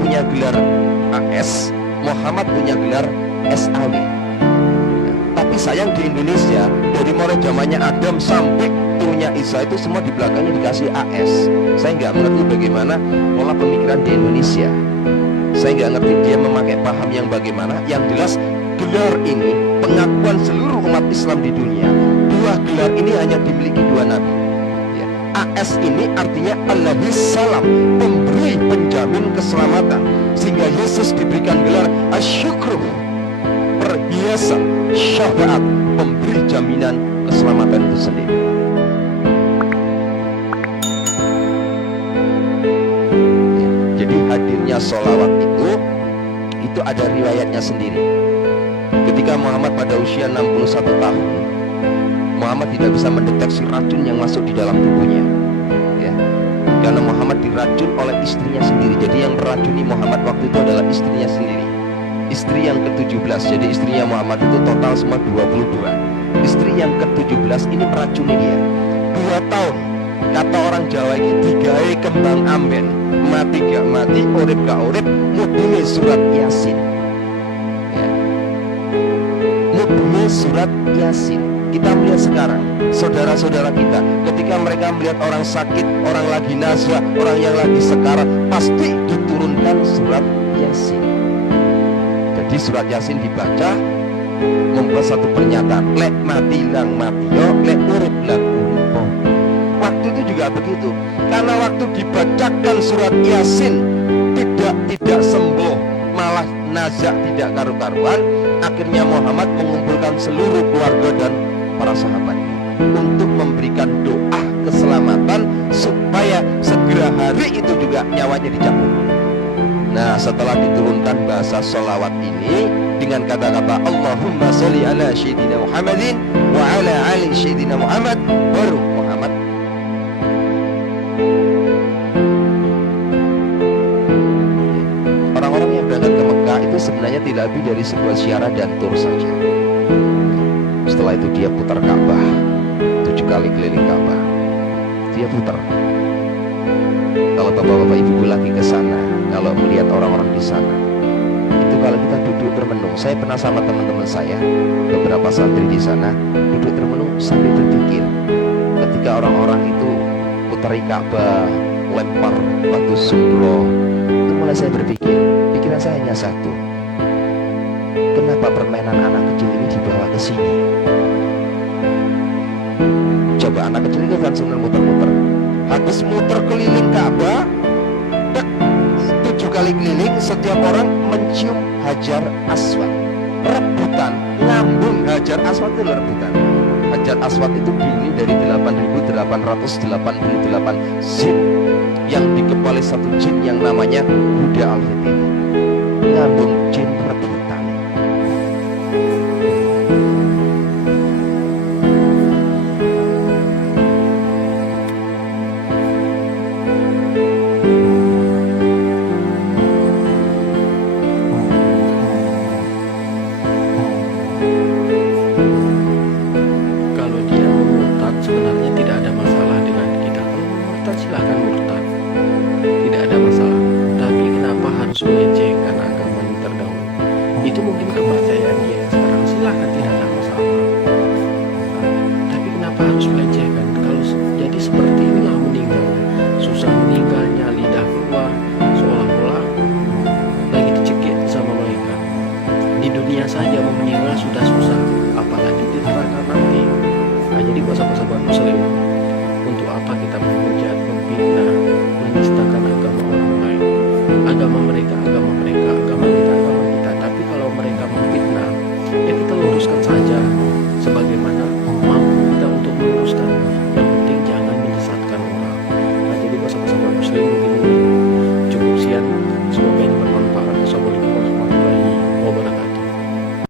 punya gelar AS, Muhammad punya gelar SAW. Tapi sayang di Indonesia, dari mulai zamannya Adam sampai turunnya Isa itu semua di belakangnya dikasih AS. Saya nggak mengerti bagaimana pola pemikiran di Indonesia. Saya nggak ngerti dia memakai paham yang bagaimana. Yang jelas gelar ini pengakuan seluruh umat Islam di dunia. Dua gelar ini hanya dimiliki dua nabi. Ya. AS ini artinya Allahis Salam, pemberi penjamin keselamatan. Sehingga Yesus diberikan gelar Asyukru, perhiasan syafaat, pemberi jaminan keselamatan itu sendiri. Ya. Jadi hadirnya sholawat itu ada riwayatnya sendiri. Ketika Muhammad pada usia 61 tahun, Muhammad tidak bisa mendeteksi racun yang masuk di dalam tubuhnya, ya. Karena Muhammad diracun oleh istrinya sendiri. Jadi yang meracuni Muhammad waktu itu adalah istrinya sendiri, istri yang ke-17. Jadi istrinya Muhammad itu total semua 22. Istri yang ke-17 ini meracuni dia 2 tahun. Kata orang Jawa ini digawe kembang amben, mati gak mati, urip gak urip, mudune surat Yasin, ya. Mudune surat Yasin. Kita melihat sekarang saudara-saudara kita, ketika mereka melihat orang sakit, orang lagi nazah, orang yang lagi sekarat, pasti diturunkan surat Yasin. Jadi surat Yasin dibaca membuat satu pernyataan, lek mati lang mati yo, lek urip lang urip. Waktu itu juga begitu. Karena waktu dibacakan surat Yasin tidak sembuh, malah nazak tidak karu-karuan. Akhirnya Muhammad mengumpulkan seluruh keluarga dan para sahabatnya untuk memberikan doa keselamatan supaya segera hari itu juga nyawanya dicabut. Nah, setelah diturunkan bahasa sholawat ini dengan kata-kata Allahumma sholli ala Sayyidina Muhammadin wa ala ali Sayyidina Muhammad, baru Muhammad orang-orang yang berangkat ke Mekah itu sebenarnya tidak lebih dari sebuah ziarah dan tur saja. Setelah itu dia putar Ka'bah 7 kali keliling Ka'bah. Dia putar. Kalau bapak-bapak ibu lagi ke sana, kalau melihat orang-orang di sana, itu kalau kita duduk termenung, saya pernah sama teman-teman saya, beberapa santri di sana, duduk termenung sambil berpikir. Ketika orang-orang itu putari Ka'bah, lempar batu sumpro, itu mulai saya berpikir, pikiran saya hanya satu. Kenapa permainan anak kecil ini dibawa ke sini? Coba anak kecil itu kan sebenarnya muter-muter. Habis muter keliling Ka'bah, 7 kali keliling, setiap orang mencium Hajar Aswad. Rebutan, ngambung Hajar Aswad itu rebutan. Hajar Aswad itu bunyi dari 8.888 jin yang dikepali satu jin yang namanya Buddha Al-Fitri. Ngambung jin rebutan. Silahkan murtad, tidak ada masalah. Tapi kenapa harus melecehkan agamanya terdahulu? Itu mungkin kepercayaan dia yang sekarang, silahkan, tidak ada masalah. Tapi kenapa harus melecehkan? Kalau jadi seperti inilah meninggalnya, susah meninggalnya, lidah keluar, seolah-olah lagi dicekik sama mereka. Di dunia saja mau meninggal sudah susah, apalagi di neraka nanti. Nah, jadi bahasa-bahasa muslim, untuk apa kita